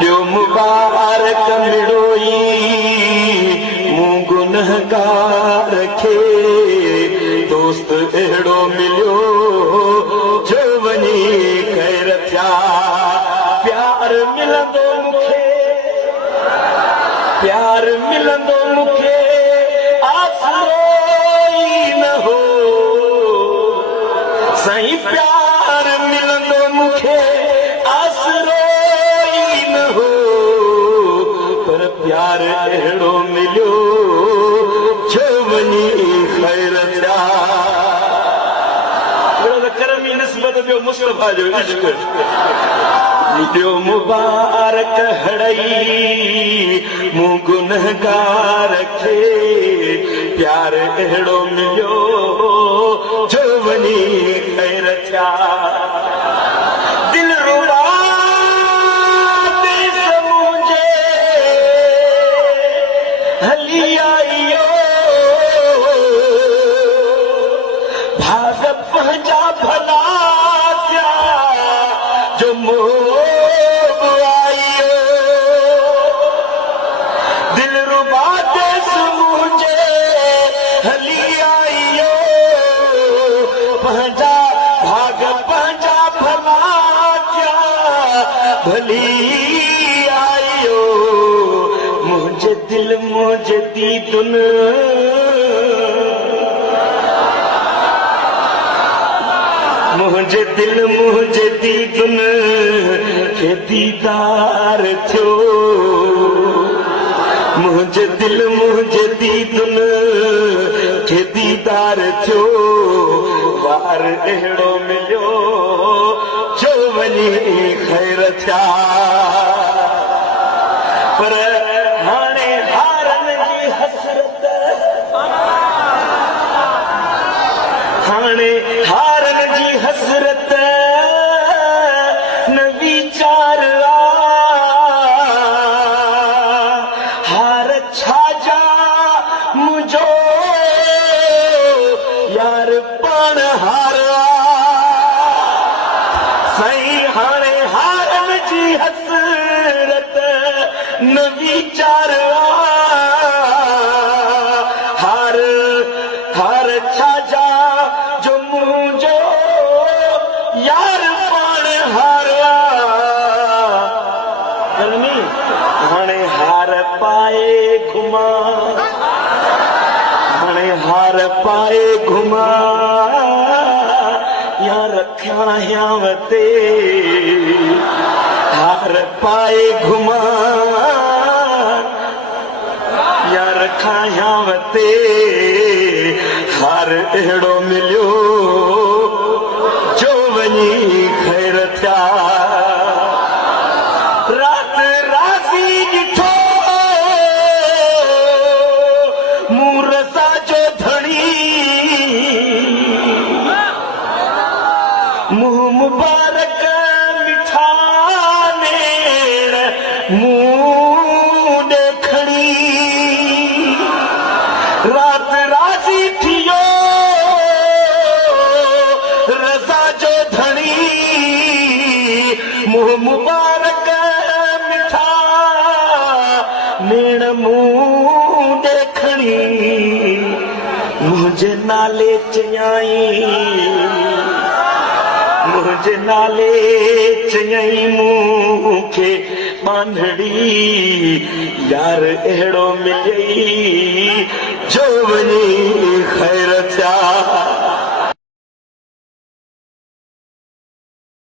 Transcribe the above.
ॾियो मुबारक मिड़ोई मूं गुनहगार खे दोस्त अहिड़ो मिलियो जो वञी ख़ैर थिया प्यार मिलंदो मूंखे प्यार मिलंदो मूंखे आसरो ई न हो साईं प्यार मिलंदो मूंखे आसरो ई न हो पर प्यार अहिड़ो मिलियो जो वञी ख़ैर थिया करम ई निस्बत ॿियो मुस्तफ़ा जो इश्क ॾियो मुबारक हड़ई मूं गुनहगार खे प्यार अहिड़ो मिलियो जो वञी ख़ैर थिया दिल रुबा देस मुंहिंजे हली आइयो भाग पंहिंजा भला थिया जो मोह आइयो दिल रुबा देस मुंहिंजे हली आइयो पंहिंजा भाग पंहिंजा भला थिया भली आइयो मुंहिंजे दिल मुंहिंजे दीदुन मुंहिंजे दिल मुंहिंजे दीदुन खे दीदार थियो मुंहिंजे दिल मुंहिंजे दीदुन खे दीदार थियो वार अहिड़ो मिलियो जो वञी ख़ैर थिया पर हाणे हारनि जी हसरत हाणे हारनि जी हसरत न वीचार हार छाजा मुंहिंजो यार पाण हार साईं हाणे हारनि जी हसरत न वीचार हार हार छाजा जो मुंहिंजो यार पाण हारिया हाणे हार पाए घुमा हाणे हार पाए घुमा या रखिया याव ते हार पाए घुमा या रखा याव ते हार अहिड़ो मिलियो जो वञी ख़ैर थिया रात राज़ी ॾिठो मूं रज़ा जो धणी मुंहुं मुबारक मिठा नेण मूं ॾेखणी रात राज़ी थियो रज़ा जो धणी मुंहुं मुबारक मिठा नेण मूं ॾेखणी मुंहिंजे नाले चयाई मूंखे बांधड़ी यार अहिड़ो मिलई जो